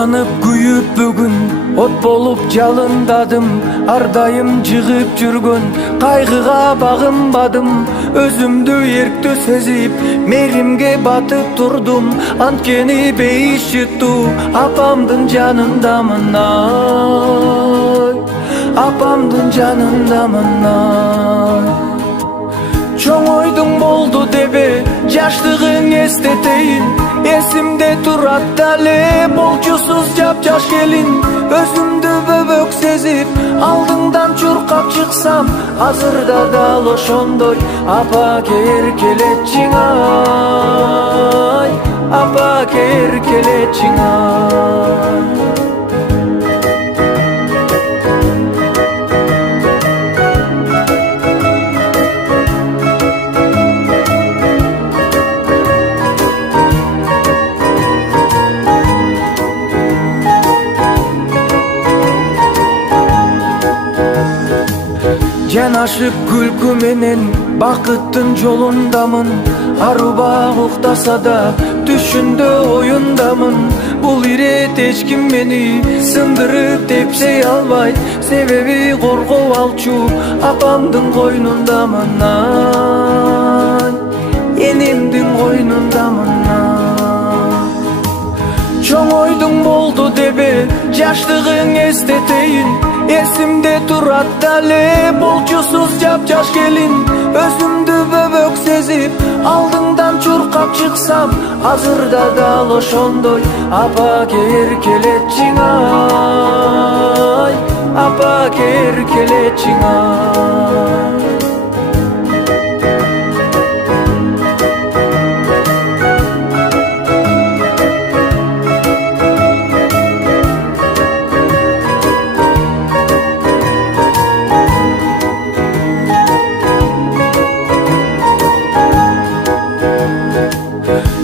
Жанып күйүп бүгүн от болуп жалындаdım, ар дайым жыгып жүргөн кайгыга багынбадым. Өзүмдү эрктүү сезип мээримге батып турдум, анткени бейиш жыттуу апамдын жанындамын, ай апамдын жанындамын, ай. Чоң ойдуң болду дебе жаштыгың эстетейин, эсимде турат дале болчусуз жапжаш келин. Өзүмдү бөбөк сезип алдыңдан чуркап чыксам, азырда дал ошондой апаке эркелетчиң, ай апаке эркелетчиң, ай. Жанашып күлкү менен бакыттын жолундамын, арубак уктаса да түшүндө оюндамын. Бул ирет эч ким мени сындырып тепсей албайт, себеби коргоо алчу апамдын койнундамын, ай энемдин койнундамын, ай. Чоң ойдуң болду дебе жаштыгың эстетейин, эсимде турат дале болчусуз жапжаш келин. Өзүмдү бөбөк сезип алдыңдан чуркап чыксам, азырда дал ошондой апаке эркелетчиң, ай апаке эркелетчиң, ай.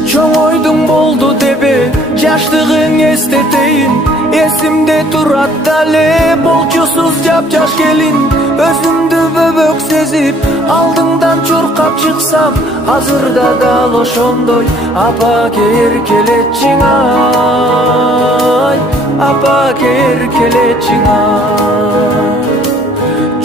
Чоң ойдуң болду дебе жаштыгың эстетейин, эсимде турат дале болчусуз жапжаш келин. Өзүмдү бөбөк сезип алдыңдан чуркап чыксам, азырда дал ошондой апаке эркелетчиң, ай апаке эркелетчиң, ай.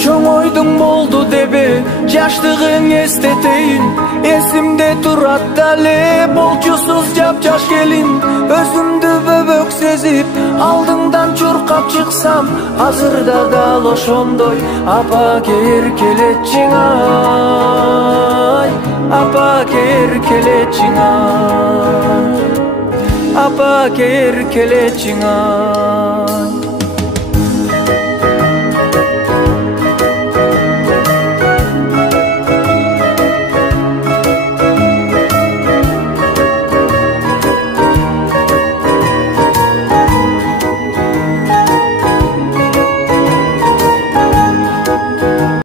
Чоң ойдуң болду дебе жаштыгың эстетейин, эсимде турат дале болчусуз жапжаш келин. Өзүмдү бөбөк сезип алдыңдан чуркап чыксам, азырда дал ошондой апаке эркелетчиң, ай апаке эркелетчиң, ай апаке эркелетчиң, ай.